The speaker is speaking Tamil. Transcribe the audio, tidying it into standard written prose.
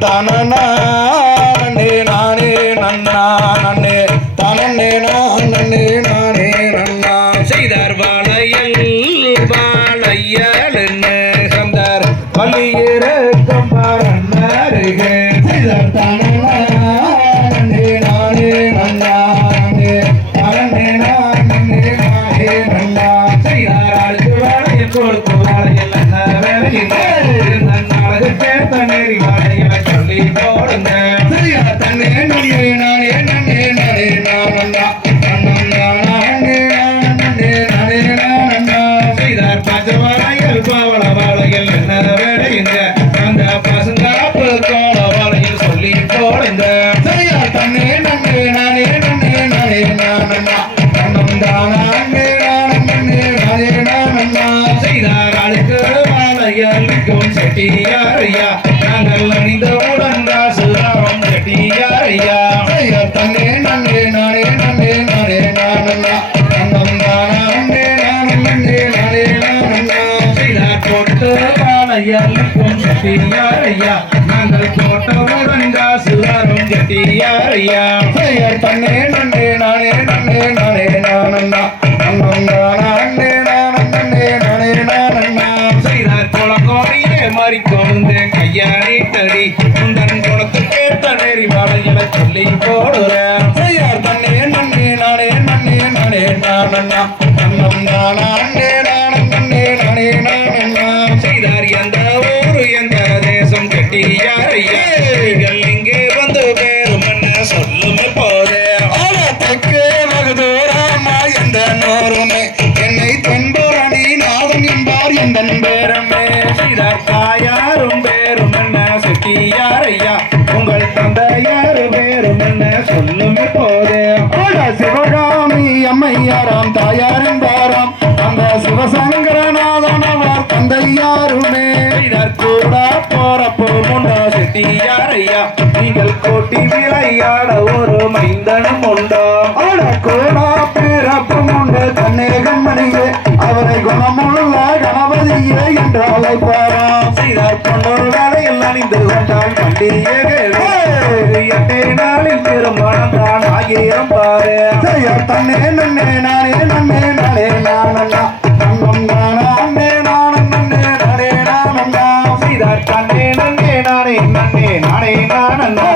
செய்தார் தானே நானே நன்னா நன்னே தானே நானே நானே நன்னா செய்தார் வாழையல் என்ன கந்தார் பள்ளியிறக்கம் பாரன்னருகே செய்தார் தானே நானே நன்னா நன்னே தானே நானே நானே நன்னா செய்தார் ஆளுக்கு வாழையில் கொடுத்து வாழையில் என்ன வேலையில் நன்னாளது கேட்ட நேரி வாழைகளை சொல்லி போடுங்க செய்தார் தன்னே நன்னே நானே நன்னே நானே நானன்னா செய்தார் பச்சை வாழையில் பவள வாழையில் என்ன வேலையுங்க அந்த பசுங்காப்பு கோல வாழையில் சொல்லி போடுங்க செய்தார் தன்னே நன்னே நானே நன்னே நானே நானன்னா செய்தார் ஆளுக்கு வாழையல்லிக்கும் செட்டியாரையா நாங்கள் அணிந்தவுடன் ராசுராமம் செட்டியாரையா தன்னே நன்னே நானே நன்னே நானே நானன்னா செய்தார் போட்டு வாழையல்லிக்கும் செட்டியாரையா நாங்கள் போட்டவுடன் ராசுராமம் செட்டியாரையா தன்னே நன்னே நானே நன்னே நானே நானன்னா செய்தார் குளங்கோடியே மாறி கொழுந்த கையாடிட்டடி முந்தன் குளத்து கேட்ட நேரி வாழைகளை சொல்லி போடுற செய்யார் தன்னே நன்னே நானே நன்னே நானே நானன்னா செய்தார் எந்த ஊரு எந்த தேசம் கெட்டியாரையா நீங்கள் இங்கே வந்து பேரும் என்ன சொல்லுமே போதே தெற்கே வெகு தூரமா எந்த நோருமே என்னை தென்புரணி நாதன் என்பார் எந்த பேரமே செய்தார் தாயாரும் பேரும் என்ன செட்டியாரையா உங்கள் தந்தையாரு பேரும் என்ன சொல்லுமே போதே சிவகாமி அம்மையாராம் தாயாரின் பாராம் அந்த சிவசங்கரநாதன் அவர் தந்தையாருமே செய்தார் கூட போறப்போ முண்டா செட்டியாரையா நீங்கள் கோட்டி விளையாட ஒரு மைந்தனும் உண்டா அவட கோடா பிறப்பும் உண்டு தன்னேகம் மணியே அவரை குணமுள்ள கணபதியே என்று அழைப்பாராம் செய்தார் பொன்னொரு வேலையில் அணிந்து கொண்டால் பண்டிகை எட்டே நாளில் திருமணம் தான் ஆகியம் பாரு தன்னே நன்னே நானே நன்னே நானே நானண்ணா செய்தார் தன்னே நன்னே நானே நானே நானே நானே